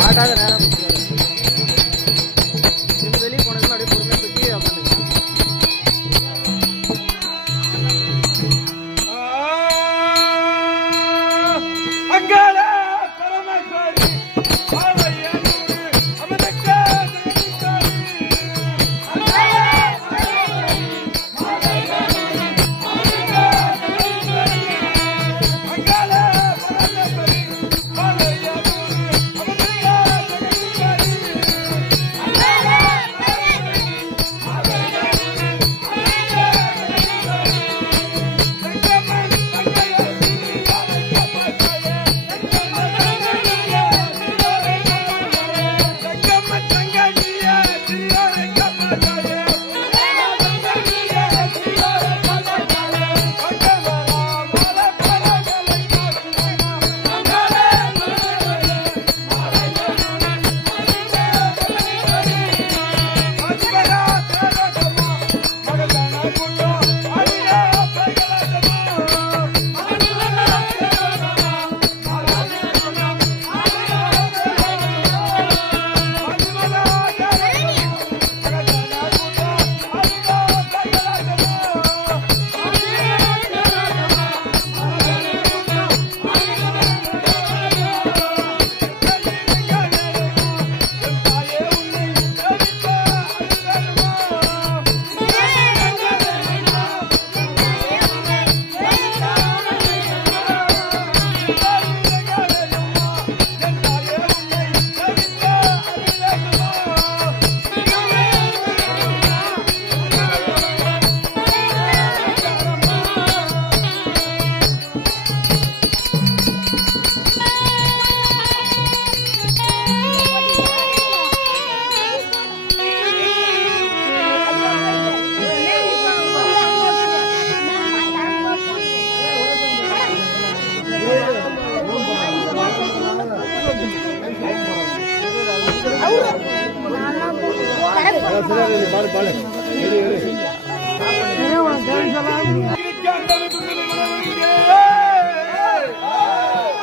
మాట్లాడరా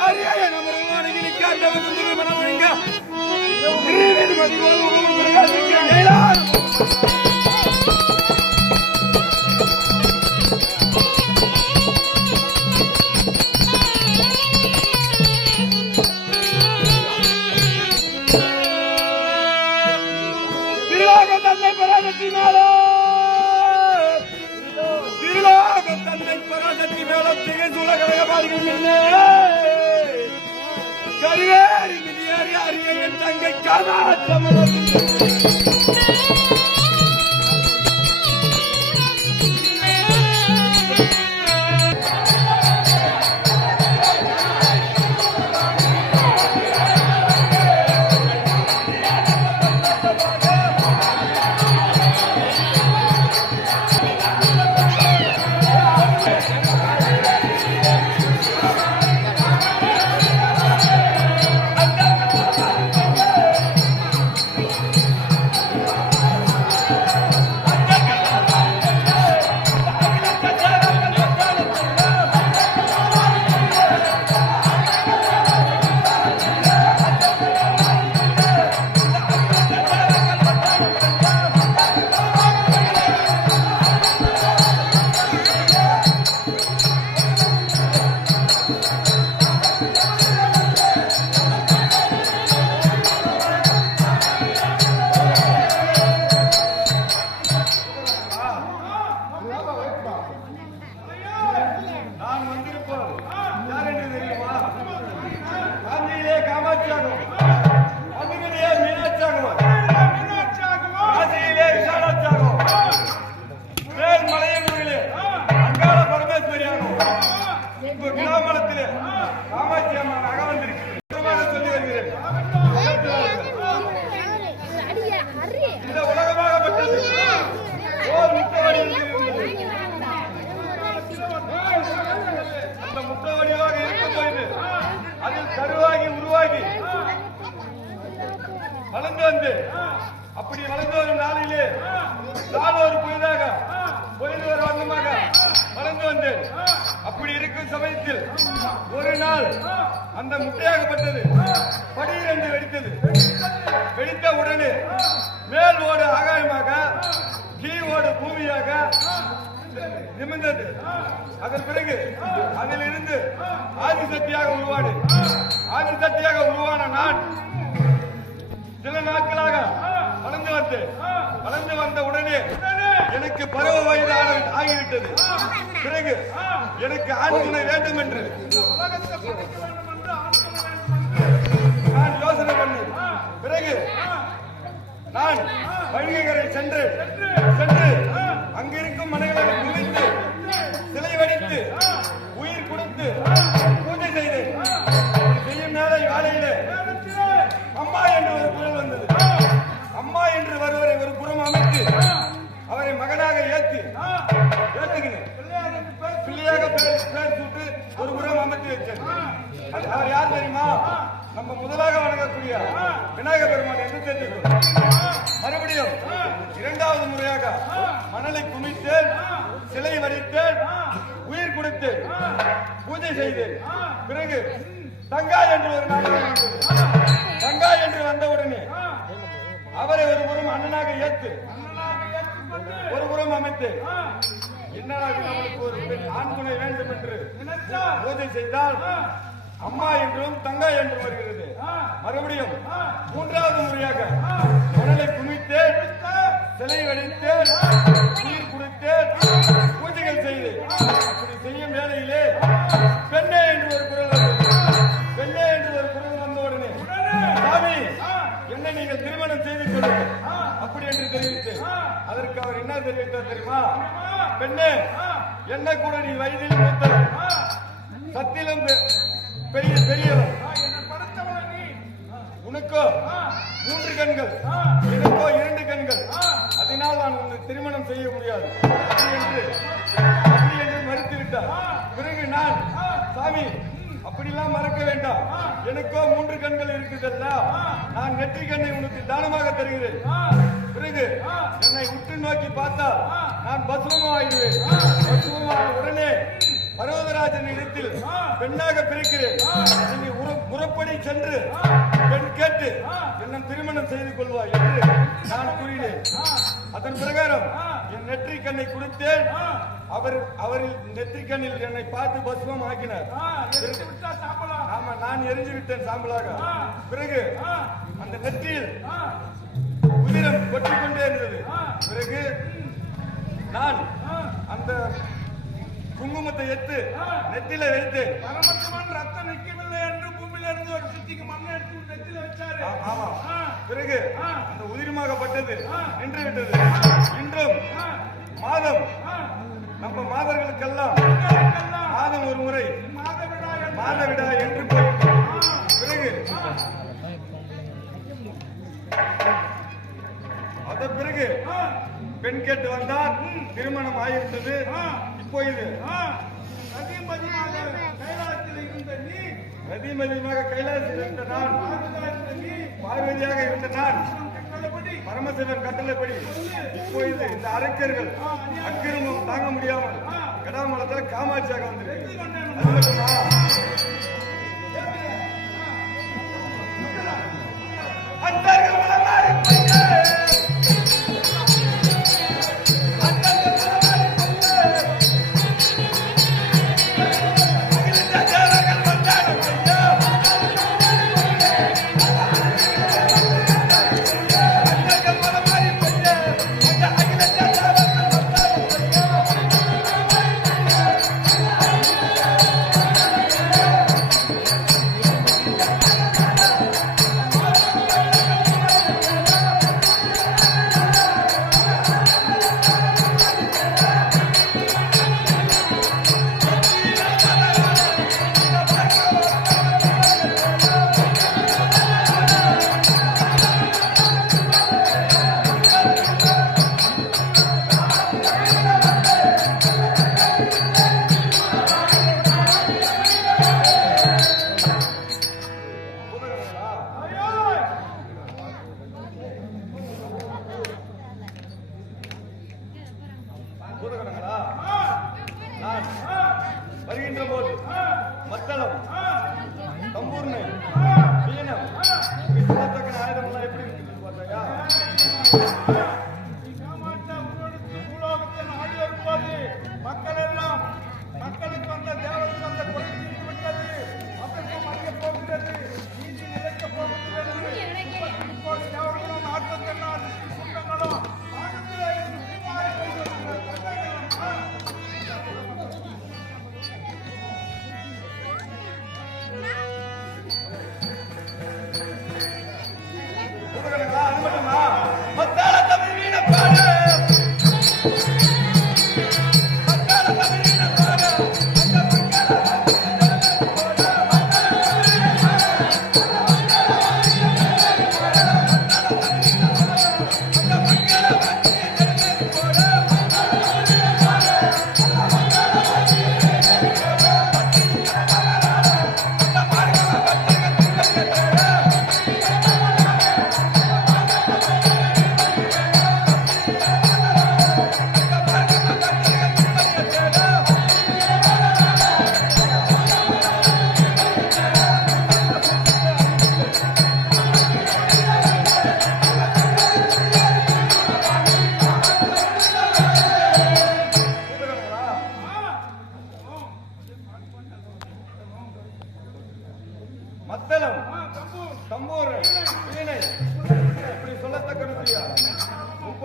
அறியாய நம்ம நிர்வாணிகளுக்கு அந்த அன்னை பராசக்தி மேலும் திகழ்ந்து உலக வியாபாரிகள் என்ன கருவேறி அறிய என் தங்கை கதாத்தமரம் பூமியாக நிமிர்ந்தது. அதன் பிறகு அதிலிருந்து ஆதிசக்தியாக உருவாடு ஆதிசக்தியாக உருவான நான் சில நாட்களாக வளர்ந்து வந்தேன் வளர்ந்து வந்த உடனே எனக்கு பருவ வயதான ஆகிவிட்டது. பிறகு எனக்கு ஆண் வேண்டும் என்று நான் யோசனை பண்ணேன். பிறகு நான் வழிகரை சென்று சென்று அங்கிருக்கும் மனைகளை தங்கா என்று ஒரு நாடகம் வந்தது. தங்கா என்று வந்தவுடனே அவரை ஒரு புறம் அண்ணனாக ஏத்து ஒரு புறம் அமைத்து என்னடா இது நம்மளுக்கு ஒரு பெண் ஆண் துணை வேண்டும் என்று பூஜை செய்தால் அம்மா என்றும் தங்கா என்றும் வருகிறது மறுபடியும் மூன்றாவது முறையாக மணலை குமித்தேன் சிலை வடித்தேன் தெரிவித்தார் தெரியுமா? பெண்ணே என்ன கூட நீ வயதில் மூத்தவன். சத்திலும் பெரிய பெரிய பெரியவன். உனக்கோ மூன்று கண்கள் எனக்கோ இரண்டு கண்கள். அதனால் நான் உன்னை திருமணம் செய்ய முடியாது. என்று அப்படி என்று மறுத்து விட்டார் பிறகு நான் சாமி இப்படிலாம் மறக்க வேண்டாம். எனக்கோ மூன்று கண்கள் இருக்குதல்ல. நான் நெற்றி கண்ணை உனக்கு தானமாக தருகிறேன். பிறகு என்னை உற்று நோக்கி பார்த்தால் நான் பசுமமா ஆயிடுவேன் பசுவமான உடனே பர்வதராஜன் இடத்தில் பெண்ணாக பிறக்கிறேன். நீ முறப்படி சென்று பெண் கேட்டு என்னை திருமணம் செய்து கொள்வாய் என்று நான் கூறினேன். அதன் பிரகாரம் என் நெற்றி கண்ணை கொடுத்தேன். அவர் அவரில் நெற்றிக் கண்ணில் என்னை பார்த்து பஸ்மம் ஆக்கினார் ஆமா நான் எரிஞ்சு விட்டேன் சாம்பலாக. பிறகு அந்த நெற்றியில் உதிரம் கொட்டிக் கொண்டே இருந்தது பிறகு நான் அந்த குங்குமத்தை எடுத்து நெத்தில வைத்தேன். பரமசிவன் ரத்தம் நிற்கவில்லை என்று பூமியிலிருந்து ஒரு சுத்திக்கு மண்ணை எடுத்து உன் நெத்தியில வச்சாரு ஆமா. பிறகு அந்த உதிரமாகப்பட்டது நின்று விட்டது. இன்றும் மாதம் நம்ம மாதர்களுக்கெல்லாம் மாதம் ஒரு முறை மாதவிடா என்று. போய் பிறகு அதன் பிறகு பெண் கேட்டு வந்தார் திருமணம் ஆகிவிட்டது இப்போ இது அதிகபதியாக கைலாசத்தில் இருந்த ரதிமதியமாக நான் பார்வதியாக இருந்த நான் பரமசிவன் கட்டளைப்படி இப்பொழுது இந்த அரக்கர்கள் அக்கிரமம் தாங்க முடியாமல் கடாமலத்தில் காமாட்சியாக வந்திருக்கு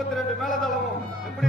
முப்பத்தி ரெண்டு மேலதளமும். எப்படி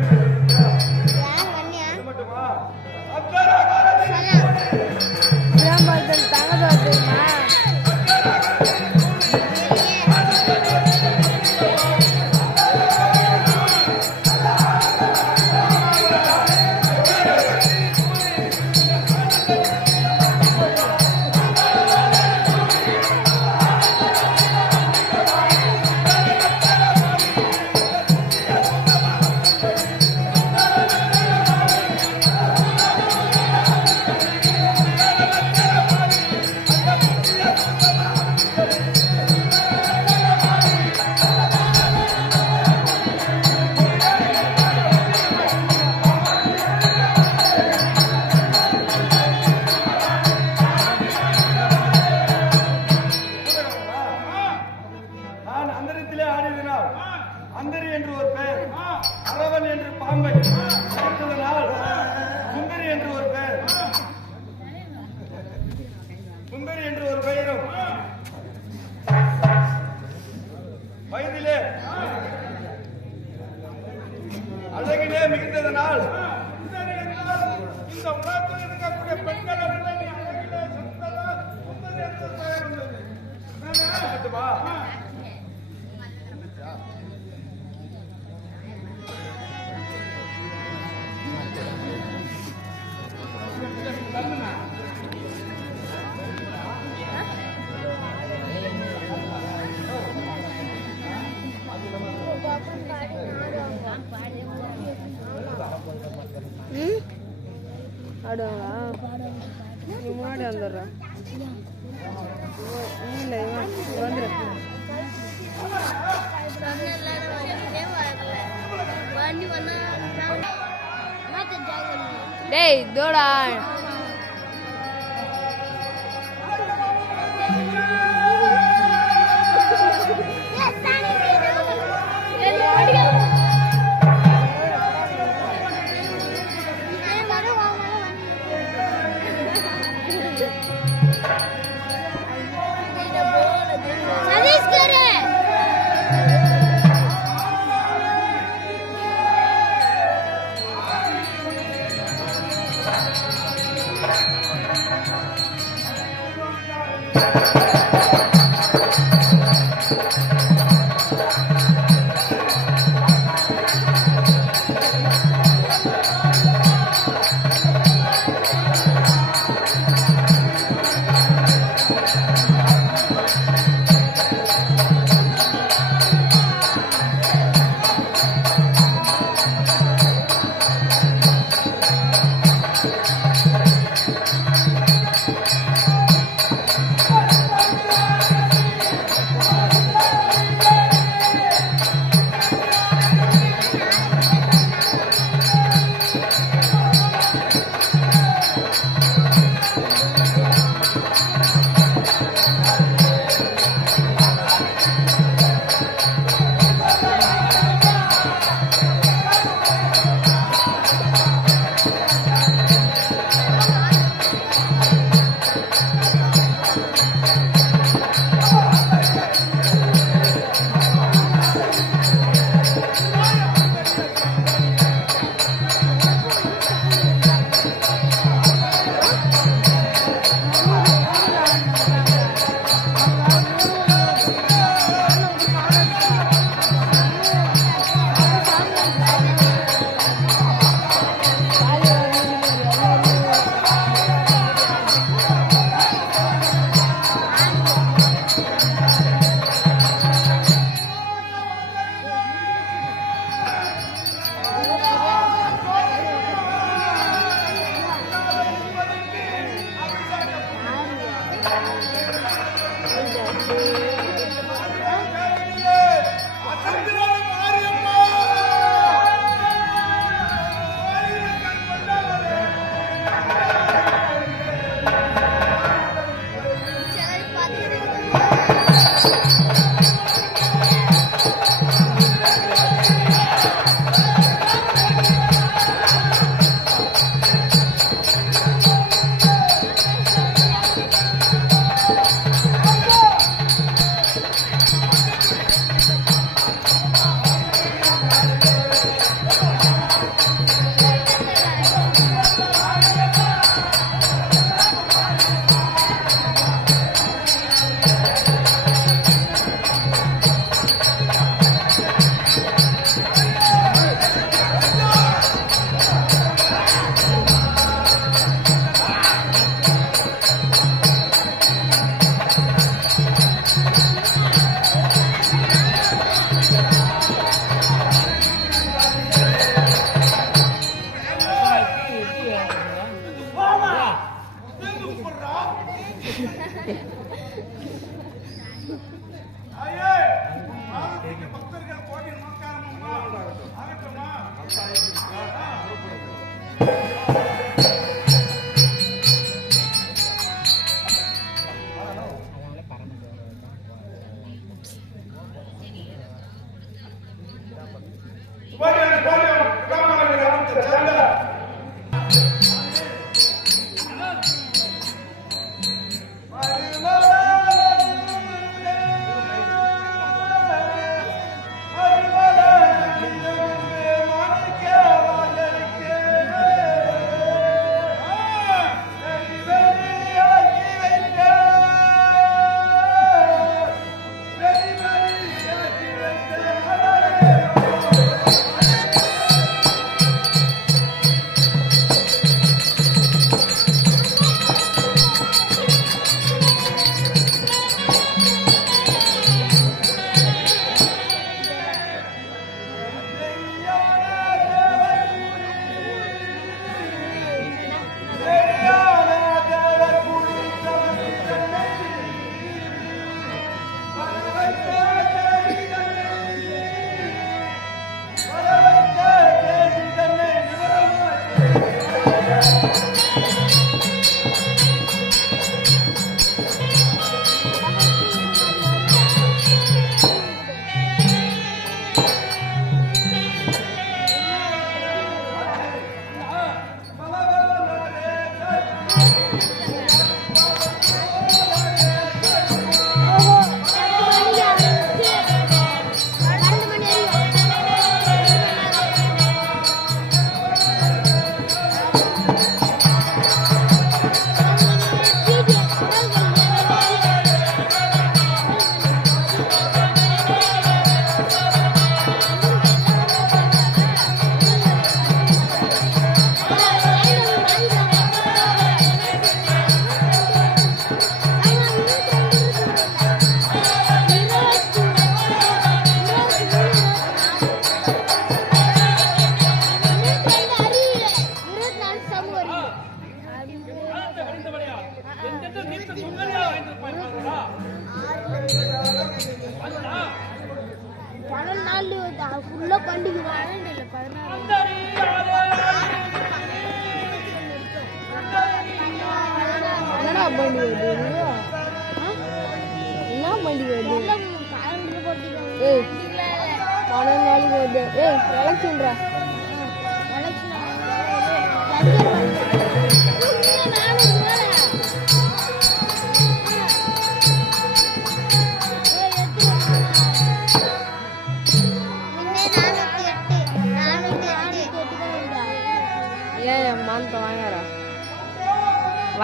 Yeah. Hey, Dora. 大爷，你干啥？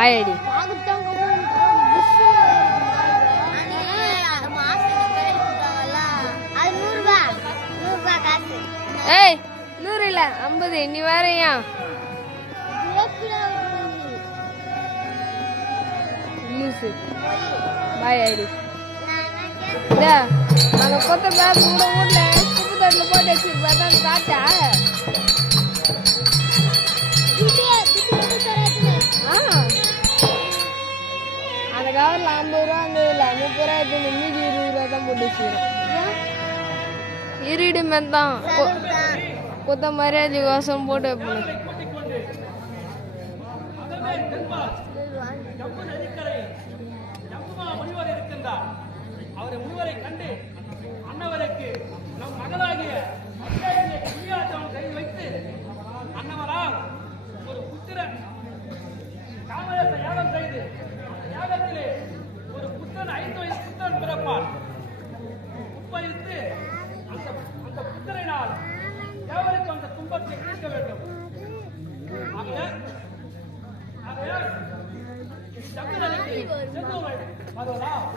வாயடி. ஏய் நூறு இல்ல ஐம்பது நீ வேற ஏன் லூசு. பாய் ஐடி இதா அந்த கொத்த பேக் கூட வீட்ல குப்பை தட்டில் போட்டு வச்சிருப்பா தான் காட்டா அந்த கவரில் ஐம்பது ரூபா அந்த முப்பது ரூபா இப்போ மீதி இருபது ரூபா தான் போட்டு வச்சுக்கிறோம். இருடு மேன் தான் கொத்த மரியாதைக்கோசம் போட்டு வைப்பேன் 香格里，香格里拉，